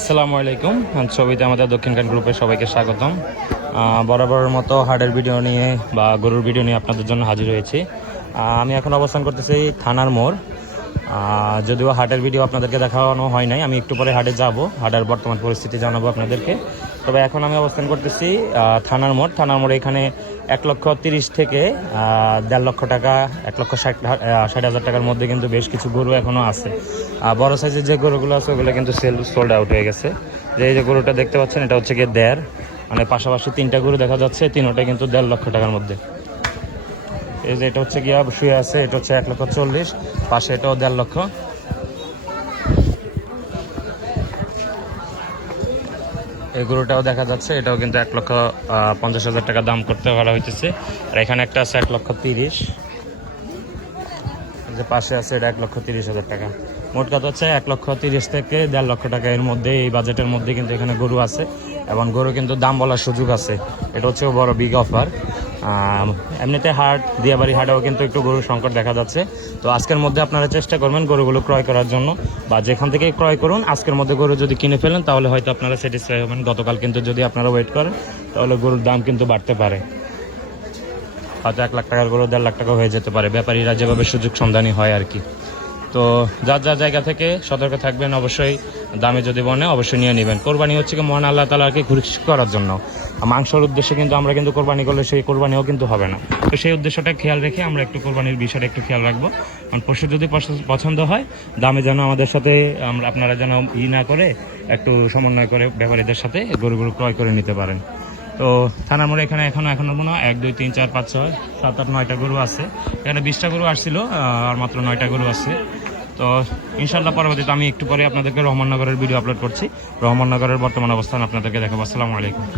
আসসালামু আলাইকুম। ছবিতে আমাদের দক্ষিণকান গ্রুপের সবাইকে স্বাগতম। বরাবরের মতো হাটের ভিডিও নিয়ে বা গরুর ভিডিও নিয়ে আপনাদের জন্য হাজির হয়েছি। আমি এখন অবস্থান করতেছি থানার মোড়। যদিও হাটের ভিডিও আপনাদেরকে দেখানো হয় নাই, আমি একটু পরে হাটে যাব। হাটের বর্তমান পরিস্থিতি জানাব আপনাদেরকে। তবে এখন আমি অবস্থান করতেছি থানার মোড়। থানার মোড়ে এখানে এক লক্ষ তিরিশ থেকে দেড় লক্ষ টাকা, এক লক্ষ ষাট ষাট হাজার টাকার মধ্যে কিন্তু বেশ কিছু গরু এখনও আছে। বড় সাইজের যে গরুগুলো আছে, ওগুলো কিন্তু সেল সোল্ড আউট হয়ে গেছে। যে এই যে গরুটা দেখতে পাচ্ছেন, এটা হচ্ছে গিয়ে দেড়। মানে পাশাপাশি তিনটা গরু দেখা যাচ্ছে, তিনোটা কিন্তু দেড় লক্ষ টাকার মধ্যে। এই যে এটা হচ্ছে গিয়া শুয়ে আছে, এটা হচ্ছে এক লক্ষ চল্লিশ, পাশে এটাও দেড় লক্ষ। এই গরুটাও দেখা যাচ্ছে, এটাও কিন্তু এক লক্ষ পঞ্চাশ হাজার টাকা দাম করতে বলা হইতেছে। আর এখানে একটা আছে এক লক্ষ তিরিশ। যে পাশে আছে, এটা এক লক্ষ তিরিশ হাজার টাকা। মোট কথা হচ্ছে এক লক্ষ তিরিশ থেকে দেড় লক্ষ টাকা এর মধ্যে, এই বাজেটের মধ্যে কিন্তু এখানে গরু আছে। এবং গরু কিন্তু দাম বলার সুযোগ আছে। এটা হচ্ছে বড় বিগ অফার এমনিতে হাট, দিয়াবাড়ি হাটেও কিন্তু একটু গরুর সংকট দেখা যাচ্ছে। তো আজকের মধ্যে আপনারা চেষ্টা করবেন গরুগুলো ক্রয় করার জন্য। বা যেখান থেকে ক্রয় করুন, আজকের মধ্যে গরু যদি কিনে ফেলেন, তাহলে হয়তো আপনারা স্যাটিসফাই হবেন। গতকাল কিন্তু যদি আপনারা ওয়েট করেন, তাহলে গরুর দাম কিন্তু বাড়তে পারে। হয়তো এক লাখ টাকার গরু, দেড় লাখ টাকা হয়ে যেতে পারে। ব্যাপারীরা যেভাবে সুযোগ সন্ধানী হয় আর কি। তো যার যার জায়গা থেকে সতর্ক থাকবেন, অবশ্যই দামে যদি বনে অবশ্যই নিয়ে নেবেন। কোরবানি হচ্ছে কি মহান আল্লাহ তালাকে খুশি করার জন্য। মাংসর উদ্দেশ্যে কিন্তু আমরা কিন্তু কোরবানি করলে সেই কোরবানিও কিন্তু হবে না। তো সেই উদ্দেশ্যটা খেয়াল রেখে আমরা একটু কোরবানির বিষয়টা একটু খেয়াল রাখব। কারণ পশু যদি পছ- পছন্দ হয়, দামে যেন আমাদের সাথে, আমরা আপনারা যেন ই না করে, একটু সমন্বয় করে ব্যাপারীদের সাথে গরুগুলো ক্রয় করে নিতে পারেন। তো থানার মোড়ে এখানে এখনও এখনও মনে হয় এক, দুই, তিন, চার, পাঁচ, ছয়, সাত, আট, নয়টা গরু আছে। এখানে বিশটা গরু আসছিল আর মাত্র নয়টা গরু আছে। তো ইনশাল্লাহ পরবর্তীতে আমি একটু পরে আপনাদেরকে রহমাননগরের ভিডিও আপলোড করছি। রহমাননগরের বর্তমান অবস্থান আপনাদেরকে দেখাবো। আসসালামু আলাইকুম।